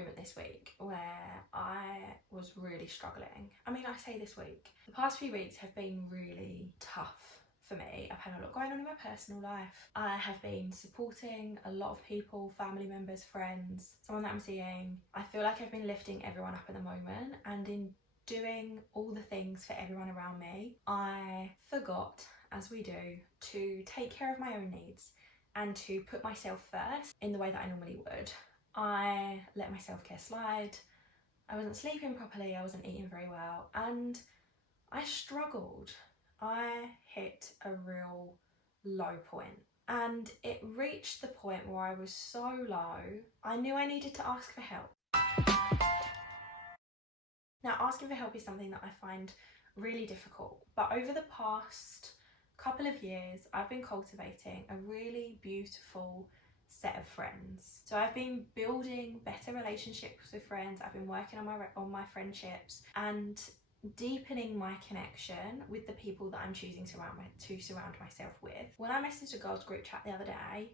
moment this week where I was really struggling. I mean, I say this week. The past few weeks have been really tough for me. I've had a lot going on in my personal life. I have been supporting a lot of people, family members, friends, someone that I'm seeing. I feel like I've been lifting everyone up at the moment, and in doing all the things for everyone around me, I forgot, as we do, to take care of my own needs and to put myself first in the way that I normally would. I let my self-care slide. I wasn't sleeping properly, I wasn't eating very well, and I struggled. I hit a real low point, and it reached the point where I was so low, I knew I needed to ask for help. Now, asking for help is something that I find really difficult, but over the past couple of years, I've been cultivating a really beautiful set of friends. So I've been building better relationships with friends. I've been working on my friendships and deepening my connection with the people that I'm choosing to surround myself with. When I messaged a girls group chat the other day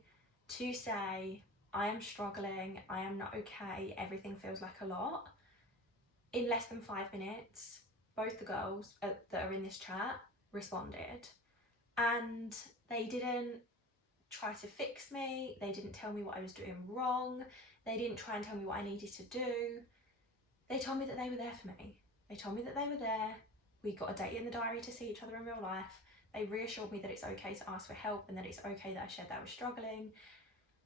to say, I am struggling, I am not okay, everything feels like a lot, in less than 5 minutes, both the girls that are in this chat responded, and they didn't try to fix me, they didn't tell me what I was doing wrong, they didn't try and tell me what I needed to do. They told me that they were there for me. They told me that they were there. We got a date in the diary to see each other in real life. They reassured me that it's okay to ask for help and that it's okay that I shared that I was struggling.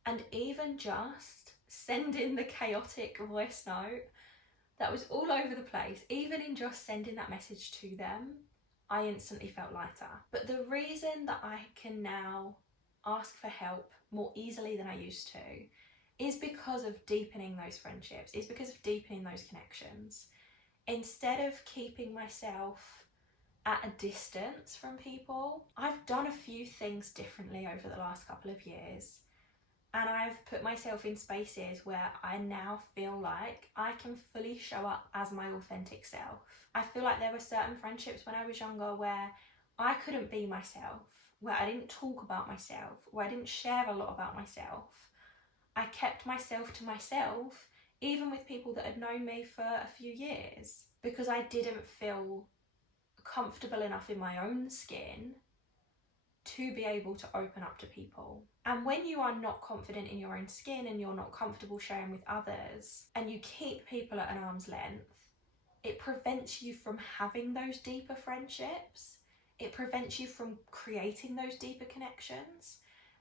And even just sending the chaotic voice note that was all over the place, even in just sending that message to them, I instantly felt lighter. But the reason that I can now ask for help more easily than I used to is because of deepening those friendships, is because of deepening those connections. Instead of keeping myself at a distance from people, I've done a few things differently over the last couple of years, and I've put myself in spaces where I now feel like I can fully show up as my authentic self. I feel like there were certain friendships when I was younger where I couldn't be myself, where I didn't talk about myself, where I didn't share a lot about myself. I kept myself to myself, even with people that had known me for a few years, because I didn't feel comfortable enough in my own skin to be able to open up to people. And when you are not confident in your own skin and you're not comfortable sharing with others, and you keep people at an arm's length, it prevents you from having those deeper friendships. It prevents you from creating those deeper connections,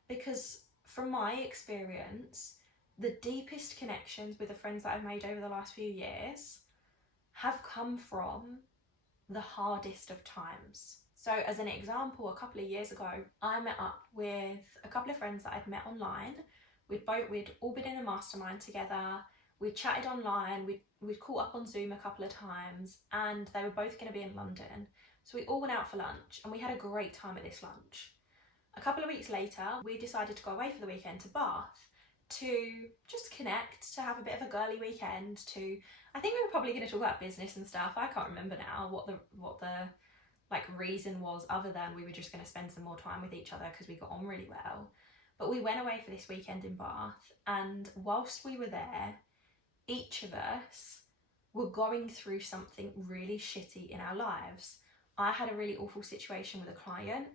because from my experience, the deepest connections with the friends that I've made over the last few years have come from the hardest of times. So as an example, a couple of years ago, I met up with a couple of friends that I'd met online. We'd all been in a mastermind together. We chatted online, we'd caught up on Zoom a couple of times, and they were both going to be in London. So we all went out for lunch and we had a great time at this lunch. A couple of weeks later, we decided to go away for the weekend to Bath to just connect, to have a bit of a girly weekend, I think we were probably going to talk about business and stuff. I can't remember now what the reason was, other than we were just going to spend some more time with each other because we got on really well. But we went away for this weekend in Bath, and whilst we were there, each of us were going through something really shitty in our lives. I had a really awful situation with a client.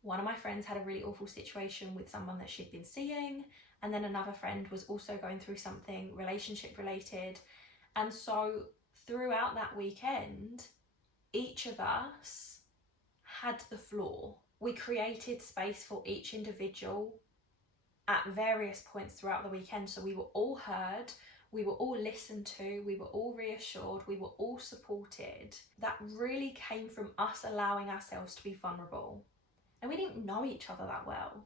One of my friends had a really awful situation with someone that she'd been seeing, and then another friend was also going through something relationship related. And so throughout that weekend, each of us had the floor. We created space for each individual at various points throughout the weekend, so we were all heard, we were all listened to, we were all reassured, we were all supported. That really came from us allowing ourselves to be vulnerable. And we didn't know each other that well.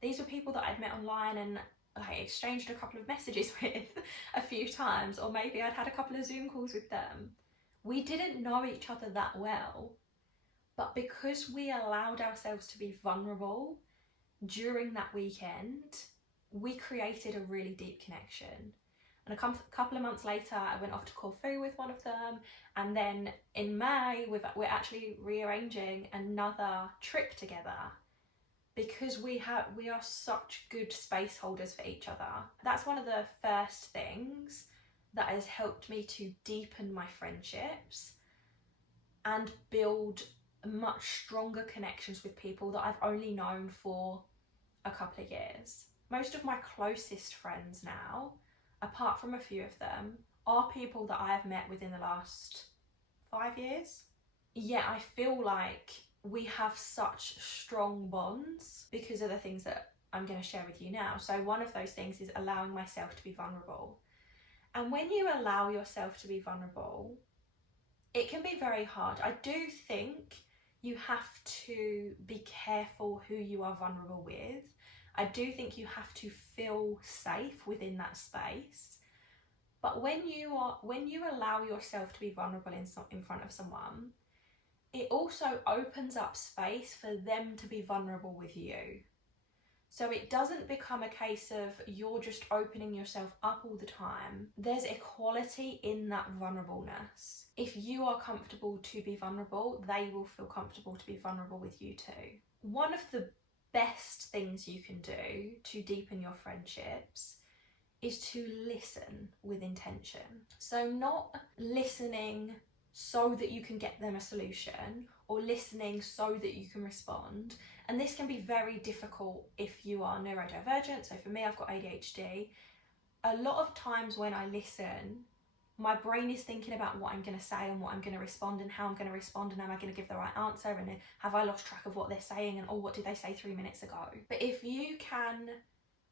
These were people that I'd met online and exchanged a couple of messages with a few times, or maybe I'd had a couple of Zoom calls with them. We didn't know each other that well, but because we allowed ourselves to be vulnerable during that weekend, we created a really deep connection. And a couple of months later, I went off to Corfu with one of them, and then in May, we're actually rearranging another trip together, because we are such good space holders for each other. That's one of the first things that has helped me to deepen my friendships and build much stronger connections with people that I've only known for a couple of years. Most of my closest friends now, apart from a few of them, are people that I have met within the last 5 years. Yet I feel like we have such strong bonds because of the things that I'm going to share with you now. So one of those things is allowing myself to be vulnerable. And when you allow yourself to be vulnerable, it can be very hard. I do think you have to be careful who you are vulnerable with. I do think you have to feel safe within that space. But when you allow yourself to be vulnerable in front of someone, it also opens up space for them to be vulnerable with you. So it doesn't become a case of you're just opening yourself up all the time. There's equality in that vulnerableness. If you are comfortable to be vulnerable, they will feel comfortable to be vulnerable with you too. One of the best things you can do to deepen your friendships is to listen with intention. So not listening so that you can get them a solution, or listening so that you can respond. And this can be very difficult if you are neurodivergent. So for me, I've got ADHD. A lot of times when I listen, my brain is thinking about what I'm going to say and what I'm going to respond and how I'm going to respond and am I going to give the right answer and have I lost track of what they're saying and oh, what did they say 3 minutes ago? But if you can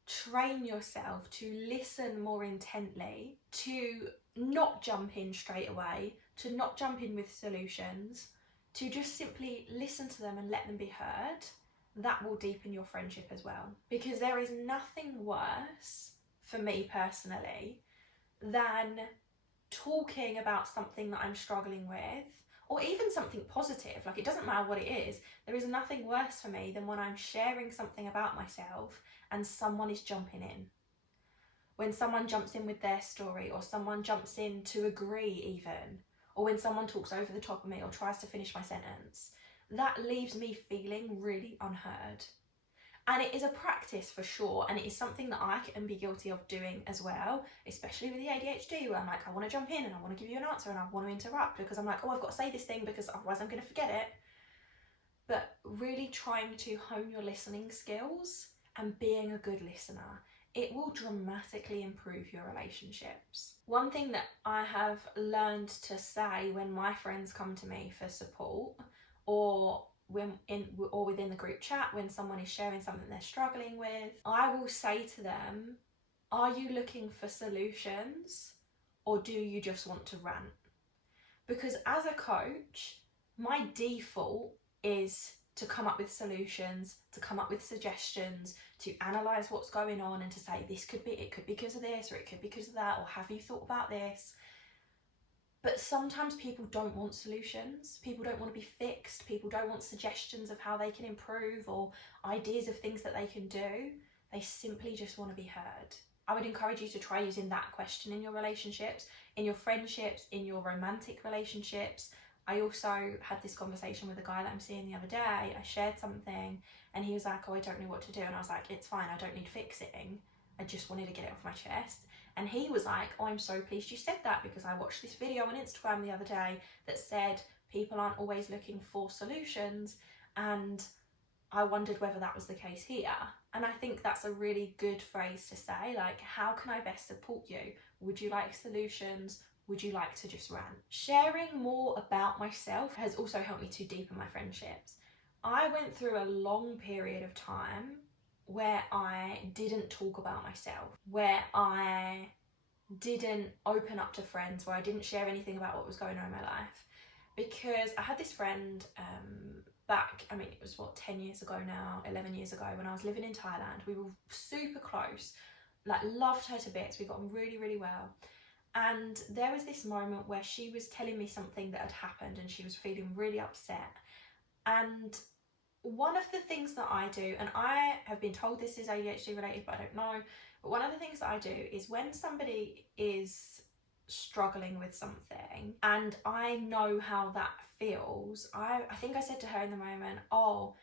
train yourself to listen more intently, to not jump in straight away, to not jump in with solutions, to just simply listen to them and let them be heard, that will deepen your friendship as well. Because there is nothing worse, for me personally, than talking about something that I'm struggling with, or even something positive. Like, it doesn't matter what it is. There is nothing worse for me than when I'm sharing something about myself and someone is jumping in. When someone jumps in with their story, or someone jumps in to agree even, or when someone talks over the top of me or tries to finish my sentence, that leaves me feeling really unheard. And it is a practice for sure, and it is something that I can be guilty of doing as well, especially with the ADHD, where I'm like, I want to jump in and I want to give you an answer and I want to interrupt because I'm like, oh, I've got to say this thing because otherwise I'm going to forget it. But really trying to hone your listening skills and being a good listener, it will dramatically improve your relationships. One thing that I have learned to say when my friends come to me for support, or within the group chat when someone is sharing something they're struggling with, I will say to them, are you looking for solutions or do you just want to rant? Because as a coach, my default is to come up with solutions, to come up with suggestions, to analyse what's going on and to say it could be because of this, or it could be because of that, or have you thought about this? But sometimes people don't want solutions. People don't want to be fixed. People don't want suggestions of how they can improve or ideas of things that they can do. They simply just want to be heard. I would encourage you to try using that question in your relationships, in your friendships, in your romantic relationships. I also had this conversation with a guy that I'm seeing the other day. I shared something and he was like, oh, I don't know what to do. And I was like, it's fine, I don't need fixing. I just wanted to get it off my chest. And he was like, oh, I'm so pleased you said that, because I watched this video on Instagram the other day that said people aren't always looking for solutions, and I wondered whether that was the case here. And I think that's a really good phrase to say, like, how can I best support you? Would you like solutions? Would you like to just rant? Sharing more about myself has also helped me to deepen my friendships. I went through a long period of time where I didn't talk about myself, where I didn't open up to friends, where I didn't share anything about what was going on in my life, because I had this friend back, I mean, it was 10 years ago now, 11 years ago, when I was living in Thailand. We were super close, like loved her to bits. We got on really, really well. And there was this moment where she was telling me something that had happened and she was feeling really upset. And one of the things that I do, and I have been told this is ADHD related, but I don't know, but one of the things that I do is when somebody is struggling with something and I know how that feels, I think I said to her in the moment, oh,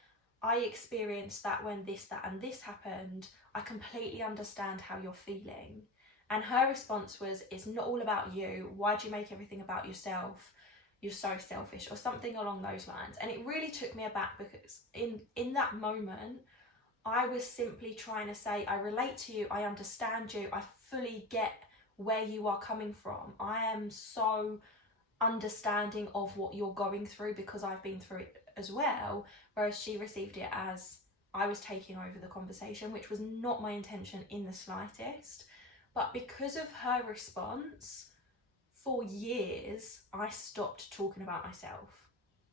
I experienced that when this, that and this happened. I completely understand how you're feeling. And her response was, it's not all about you. Why do you make everything about yourself? You're so selfish, or something along those lines. And it really took me aback, because in that moment, I was simply trying to say, I relate to you, I understand you, I fully get where you are coming from. I am so understanding of what you're going through because I've been through it as well. Whereas she received it as I was taking over the conversation, which was not my intention in the slightest. But because of her response, for years, I stopped talking about myself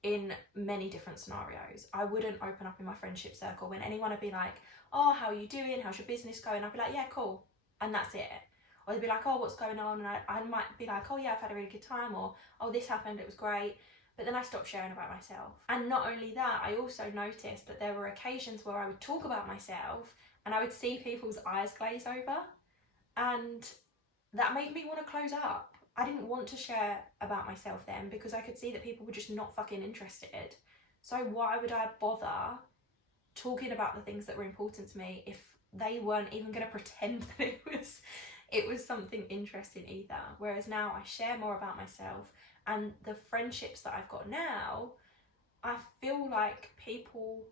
in many different scenarios. I wouldn't open up in my friendship circle when anyone would be like, oh, how are you doing? How's your business going? I'd be like, yeah, cool. And that's it. Or they'd be like, oh, what's going on? And I might be like, oh yeah, I've had a really good time, or oh, this happened, it was great. But then I stopped sharing about myself. And not only that, I also noticed that there were occasions where I would talk about myself and I would see people's eyes glaze over, and that made me want to close up. I didn't want to share about myself then, because I could see that people were just not fucking interested. So why would I bother talking about the things that were important to me if they weren't even going to pretend that it was something interesting either? Whereas now I share more about myself, and the friendships that I've got now, I feel like people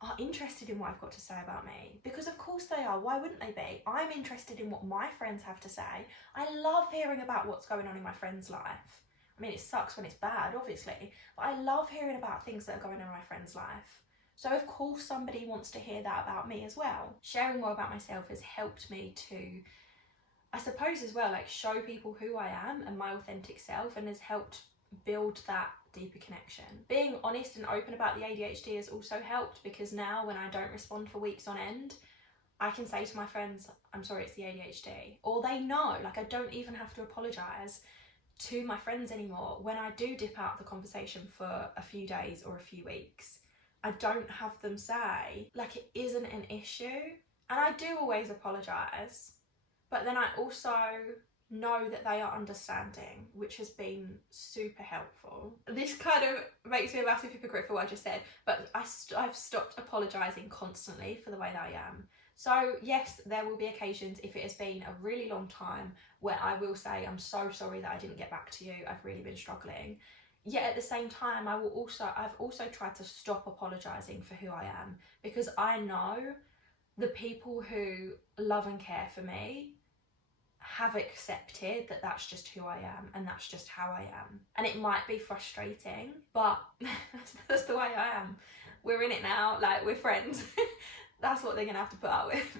are interested in what I've got to say about me, because of course they are. Why wouldn't they be? I'm interested in what my friends have to say. I love hearing about what's going on in my friend's life. I mean, it sucks when it's bad, obviously, but I love hearing about things that are going on in my friend's life. So of course somebody wants to hear that about me as well. Sharing more about myself has helped me to, I suppose as well, like show people who I am and my authentic self, and has helped build that deeper connection. Being honest and open about the ADHD has also helped, because now when I don't respond for weeks on end, I can say to my friends, I'm sorry, it's the ADHD. Or they know, like I don't even have to apologise to my friends anymore. When I do dip out of the conversation for a few days or a few weeks, I don't have them say, like, it isn't an issue. And I do always apologise, but then I also know that they are understanding, which has been super helpful. This kind of makes me a massive hypocrite for what I just said, but I've stopped apologising constantly for the way that I am. So yes, there will be occasions, if it has been a really long time, where I will say, I'm so sorry that I didn't get back to you, I've really been struggling. Yet at the same time, I've also tried to stop apologising for who I am, because I know the people who love and care for me have accepted that that's just who I am and that's just how I am. And it might be frustrating, but that's the way I am. We're in it now, like we're friends. That's what they're gonna have to put up with.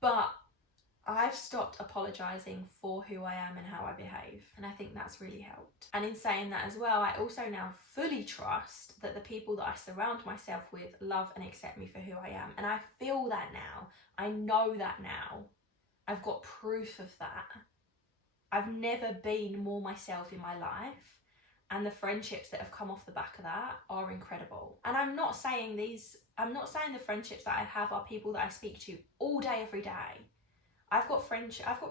But I've stopped apologising for who I am and how I behave, and I think that's really helped. And in saying that as well, I also now fully trust that the people that I surround myself with love and accept me for who I am. And I feel that now. I know that now. I've got proof of that. I've never been more myself in my life, and the friendships that have come off the back of that are incredible. And I'm not saying the friendships that I have are people that I speak to all day, every day. I've got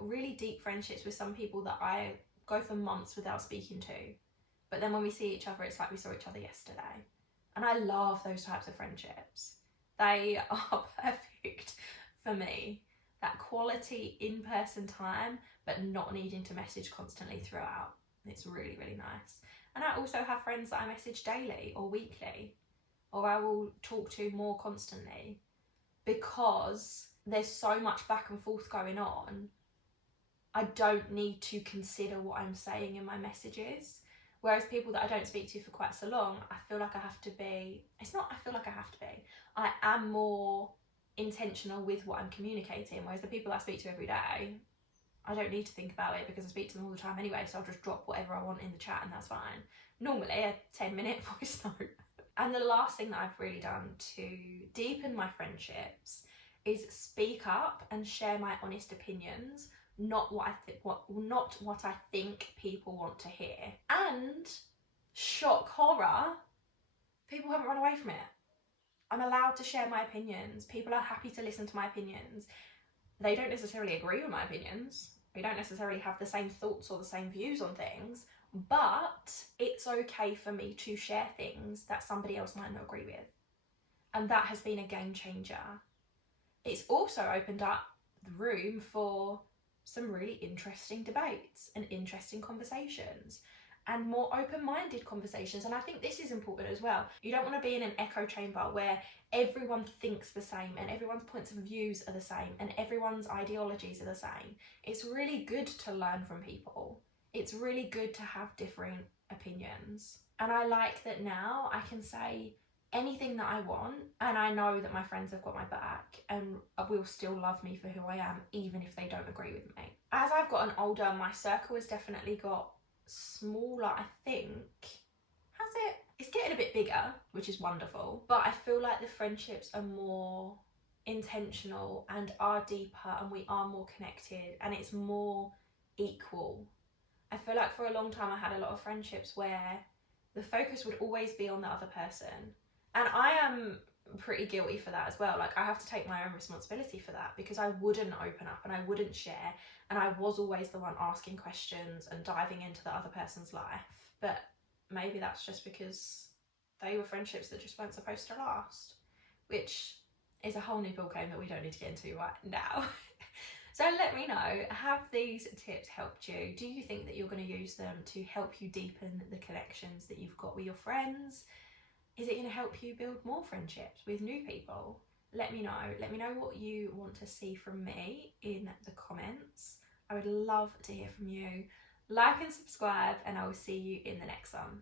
really deep friendships with some people that I go for months without speaking to. But then when we see each other, it's like we saw each other yesterday. And I love those types of friendships. They are perfect for me. That quality in-person time, but not needing to message constantly throughout. It's really, really nice. And I also have friends that I message daily or weekly, or I will talk to more constantly, because there's so much back and forth going on. I don't need to consider what I'm saying in my messages. Whereas people that I don't speak to for quite so long, I feel like I have to be, I am more intentional with what I'm communicating. Whereas the people I speak to every day, I don't need to think about it because I speak to them all the time anyway, so I'll just drop whatever I want in the chat and that's fine. Normally a 10-minute voice note. And the last thing that I've really done to deepen my friendships is speak up and share my honest opinions, not what I think people want to hear. And shock horror, people haven't run away from it. I'm allowed to share my opinions. People are happy to listen to my opinions. They don't necessarily agree with my opinions. We don't necessarily have the same thoughts or the same views on things, but it's okay for me to share things that somebody else might not agree with. And that has been a game changer. It's also opened up the room for some really interesting debates and interesting conversations and more open-minded conversations. And I think this is important as well. You don't want to be in an echo chamber where everyone thinks the same and everyone's points of views are the same and everyone's ideologies are the same. It's really good to learn from people. It's really good to have different opinions. And I like that now I can say anything that I want, and I know that my friends have got my back and will still love me for who I am, even if they don't agree with me. As I've gotten older, my circle has definitely got smaller, I think. Has it? It's getting a bit bigger, which is wonderful, but I feel like the friendships are more intentional and are deeper and we are more connected and it's more equal. I feel like for a long time I had a lot of friendships where the focus would always be on the other person. And I am pretty guilty for that as well. Like, I have to take my own responsibility for that because I wouldn't open up and I wouldn't share. And I was always the one asking questions and diving into the other person's life. But maybe that's just because they were friendships that just weren't supposed to last, which is a whole new ballgame that we don't need to get into right now. So let me know, have these tips helped you? Do you think that you're going to use them to help you deepen the connections that you've got with your friends? Is it going to help you build more friendships with new people? Let me know. Let me know what you want to see from me in the comments. I would love to hear from you. Like and subscribe, and I will see you in the next one.